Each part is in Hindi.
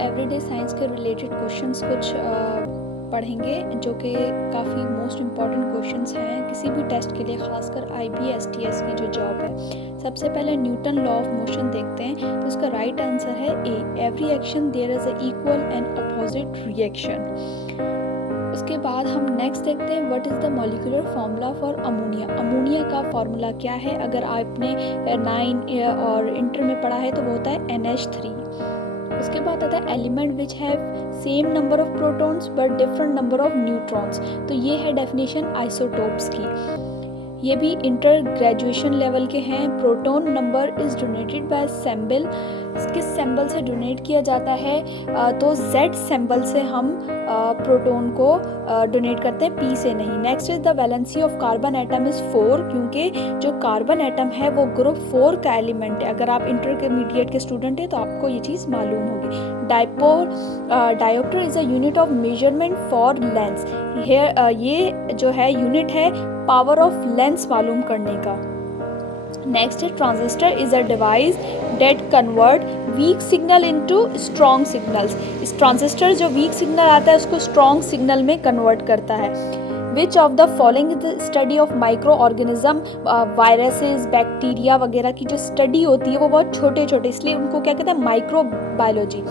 एवरीडे साइंस के रिलेटेड क्वेश्चंस कुछ पढ़ेंगे जो कि काफ़ी मोस्ट इम्पॉर्टेंट क्वेश्चंस हैं किसी भी टेस्ट के लिए, खासकर IBSTS की जो जॉब है। सबसे पहले न्यूटन लॉ ऑफ मोशन देखते हैं, तो इसका राइट आंसर है A, every action there is a equal and opposite reaction. उसके बाद हम नेक्स्ट देखते हैं what is the molecular formula for ammonia. Ammonia का फार्मूला क्या है? अगर आपने 9 और इंटर में पढ़ा है तो वो होता है NH3। उसके बाद आता है element which have same number of protons but different number of neutrons. तो ये है डेफिनेशन आइसोटोप्स की। ये भी इंटर ग्रेजुएशन लेवल के हैं। Proton number is donated bye symbol. किस सिंबल से डोनेट किया जाता है? तो Z सिंबल से हम प्रोटॉन को डोनेट करते हैं, P से नहीं। Next is the valency of carbon atom is 4, क्योंकि जो कार्बन एटम है वो ग्रुप 4 का एलिमेंट है। अगर आप इंटरमीडिएट के स्टूडेंट हैं तो आपको ये चीज़ मालूम होगी। Dioptre is a unit of measurement for Lenz. ये जो है यूनिट है पावर ऑफ लेंस मालूम करने का। नेक्स्ट है transistor is a device that convert weak signal into strong signals. इस ट्रांजिस्टर जो वीक सिग्नल आता है उसको स्ट्रॉन्ग सिग्नल में कन्वर्ट करता है। विच of the following is the study of micro organism. Viruses, bacteria वगैरह की जो स्टडी होती है वो बहुत छोटे छोटे, इसलिए उनको क्या कहते हैं? Microbiology.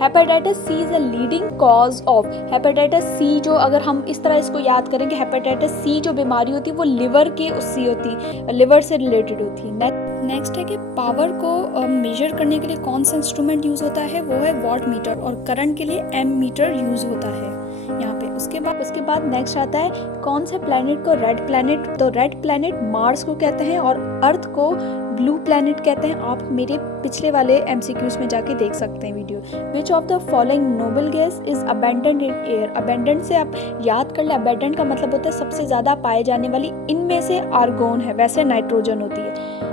Hepatitis C is a leading cause of. Hepatitis C जो, अगर हम इस तरह इसको याद करेंगे, हेपेटाइटिस सी जो बीमारी होती है वो लिवर के उससे होती है, लिवर से रिलेटेड होती है। नेक्स्ट है कि पावर को मेजर करने के लिए कौन सा इंस्ट्रूमेंट यूज़ होता है? वो है वॉट मीटर, और करंट के लिए एम मीटर यूज़ होता है यहाँ पे। उसके बाद नेक्स्ट आता है कौन से प्लैनेट को रेड प्लैनेट। तो रेड प्लैनेट मार्स को कहते हैं और अर्थ को ब्लू प्लैनेट कहते हैं। आप मेरे पिछले वाले MCQs में जाके देख सकते हैं video. Which of the following noble gas is abundant in air. Abundant से आप याद कर ले, अबेंडेंट का मतलब होता है सबसे ज़्यादा पाए जाने वाली। इनमें से आर्गोन है, वैसे नाइट्रोजन होती है।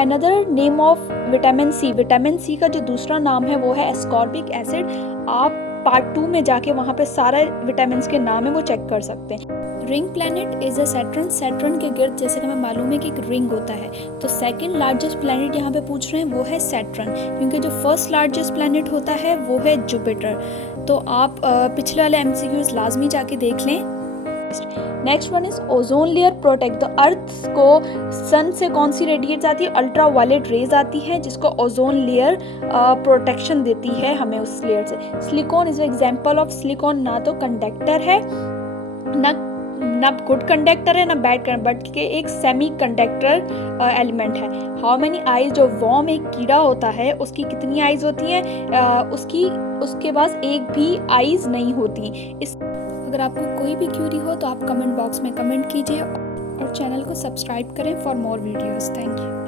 Another name of vitamin C. Vitamin C का जो दूसरा नाम है वो है एस्कॉर्बिक एसिड। आप पार्ट 2 में जाके वहाँ पे सारे विटामिन के नाम है वो चेक कर सकते हैं। Ring planet is a Saturn. Saturn के गिर्द जैसे कि हमें मालूम है कि एक रिंग होता है, तो सेकंड लार्जेस्ट प्लैनेट यहाँ पे पूछ रहे हैं वो है सैटर्न, क्योंकि जो फर्स्ट लार्जेस्ट प्लैनेट होता है वो है जुपिटर। तो आप पिछले वाले MCQs लाजमी जाके देख लें। Next one is ozone layer protect. तो अर्थ को सन से कौन सी रेडिएट्स आती है? अल्ट्रा वायलेट रेज आती है, जिसको ओजोन लेयर प्रोटेक्शन देती है हमें उस लेयर से। Silicon is example of. Silicon ना तो कंडक्टर है, ना गुड कंडक्टर है, ना बैड कंडक्टर, बट के एक सेमी कंडक्टर एलिमेंट है। How many eyes. जो वॉर्म एक कीड़ा होता है उसकी कितनी आइज होती हैं? उसके पास एक भी आइज नहीं होती। अगर आपको कोई भी क्यूरी हो तो आप कमेंट बॉक्स में कमेंट कीजिए और चैनल को सब्सक्राइब करें for more videos. Thank you.